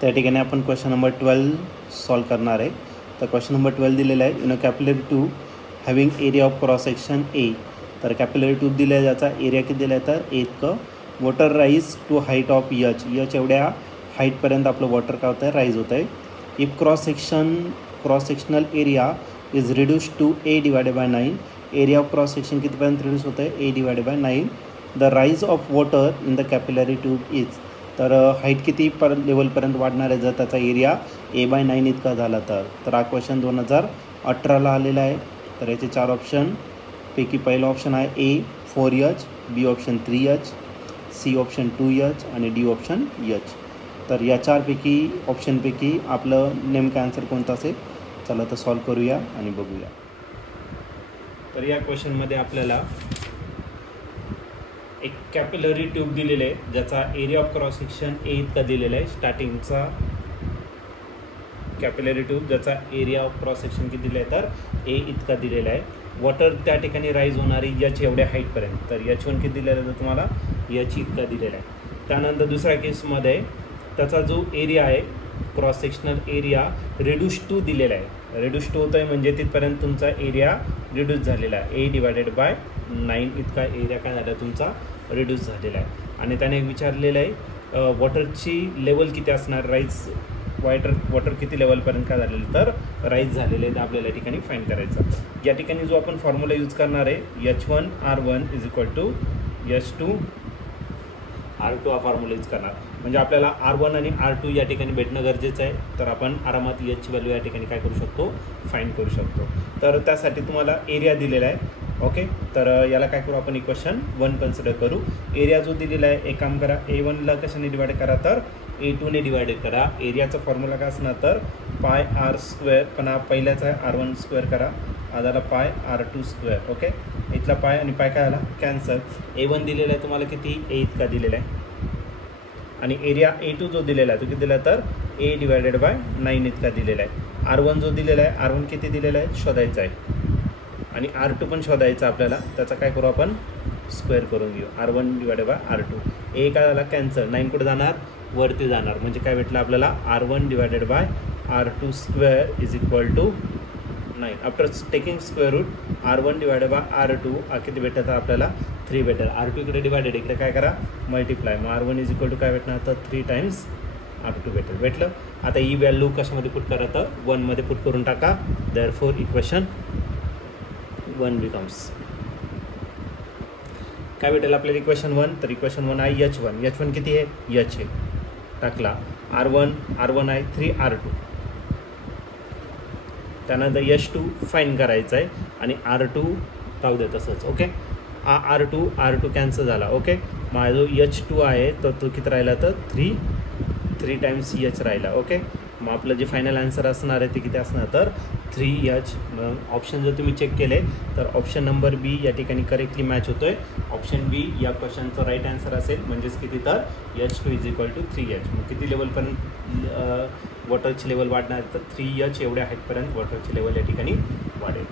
त्या ठिकाणी आपण क्वेश्चन नंबर 12 सॉल्व करणार आहे. तर क्वेश्चन नंबर 12 दिलेला आहे, in a capillary tube having area of cross section A. तर कॅपिलरी ट्यूब दिला, ज्याचा एरिया किती दिला आहे तर ए इतकं. Water rise to height of H एवढ्या हाईटपर्यंत आपलं वॉटर काय होतं आहे, राईज होतं आहे. If cross sectional area is reduce to A divided by 9. Area of cross section कितीपर्यंत रिड्यूस होतं आहे, A divided by 9. The rise of water in the capillary tube is. तर हाईट किती लेवलपर्यंत वाढणार आहे जर त्याचा एरिया A/9 इतका झाला तर हा क्वेश्चन 2018ला आलेला आहे. तर याचे 4 ऑप्शन पैकी पहिला ऑप्शन आहे A 4H, B option 3H, C option 2H आणि डी ऑप्शन H. तर या 4पैकी ऑप्शनपैकी आपलं नेमकं आन्सर कोणतं असेल. चला तर सॉल्व करूया आणि बघूया. तर या क्वेश्चनमध्ये आपल्याला एक कॅपिलरी ट्यूब दिलेलं आहे, ज्याचा area of cross section A इतका दिलेला आहे. स्टार्टिंगचा कॅपिलरी ट्यूब ज्याचा एरिया ऑफ क्रॉस सेक्शन किती दिलं आहे तर ए इतका दिलेला आहे. वॉटर त्या ठिकाणी राईज होणारी H एवढ्या हाईटपर्यंत. तर H1 किती दिलेला आहे तर तुम्हाला H इतका दिलेला आहे. त्यानंतर दुसऱ्या केसमध्ये त्याचा जो एरिया आहे cross sectional area reduce to दिलेला आहे. रिड्यूस टू होतं आहे म्हणजे तिथपर्यंत तुमचा एरिया रिड्यूस झालेला आहे. A/9 इतका एरिया काय झाला तुमचा रिड्यूस झालेला आहे. आणि त्याने विचारलेलं आहे वॉटरची लेवल किती असणार, राईज वॉटर किती लेवलपर्यंत काय झालेलं तर राईज झालेले आहे. आपल्याला या ठिकाणी फाईंड करायचं. या ठिकाणी जो आपण फॉर्म्युला यूज करणार आहे H1R1 is equal to H2R2 हा फॉर्म्युला यूज करणार. म्हणजे आपल्याला R1 आणि R2 या ठिकाणी भेटणं गरजेचं आहे. तर आपण आरामात Hची व्हॅल्यू या ठिकाणी काय करू शकतो, फाईंड करू शकतो. तर त्यासाठी तुम्हाला एरिया दिलेला आहे. ओके, तर याला काय करू आपण इक्वेशन 1 कन्सिडर करू. एरिया जो दिलेला आहे एक काम करा, A1ला कशाने डिवाइड करा तर A2ने डिवाइड करा. एरियाचा फॉर्म्युला काय असणार तर πr², पण हा पहिल्याचा आहे R1² करा, हा झाला πr2². ओके, इथला पाय आणि पाय काय आला कॅन्सल. A1 दिलेला आहे तुम्हाला किती A इतका दिलेला आहे. आणि एरिया A2 जो दिलेला आहे तो किती दिला तर A/9 इतका दिलेला आहे. R1 जो दिलेला आहे R1 किती दिलेला आहे शोधायचा आहे. आणि R2 पण शोधायचा आपल्याला. त्याचा काय करू आपण स्क्वेअर करून घेऊ. R1/R2. ए काय झाला कॅन्सल, 9 कुठे जाणार वरती जाणार. म्हणजे काय भेटलं आपल्याला R1/R2² is equal to 9. After taking square root R1/R2 किती भेटतं आपल्याला 3 भेटेल. R2 इकडे डिवायडेड, इकडे काय करा मल्टिप्लाय. मग R1 इज इक्वल टू काय भेटणार तर 3 टाइम्स R2 भेटेल. भेटलं. आता ही व्हॅल्यू कशामध्ये पुट करा तर 1 मध्ये पुट करून टाका. देअरफॉर इक्वेशन 1 बिकम्स काय भेटेल आपल्याला इक्वेशन 1. तर इक्वेशन 1 आहे H1 किती आहे H आहे टाकला. R1 आहे 3R2. त्यानंतर H2 फाईंड करायचं आहे आणि R2 राहू दे तसंच. ओके, हा R2 कॅन्सल झाला. ओके, माझा जो H2 आहे तो किती राहिला तर 3 टाइम्स H राहिला. ओके, मग आपलं जे फायनल आन्सर असणार आहे ते किती असणार तर 3H. मग ऑप्शन जर तुम्ही चेक केले तर ऑप्शन नंबर बी या ठिकाणी करेक्टली मॅच होतोय. ऑप्शन बी या क्वेश्चनचं राईट आन्सर असेल. म्हणजेच किती तर H2 is equal to 3H. मग किती लेवलपर्यंत वॉटरची लेवल वाढणार तर 3H एवढ्या हाईटपर्यंत वॉटरची लेवल या ठिकाणी वाढेल.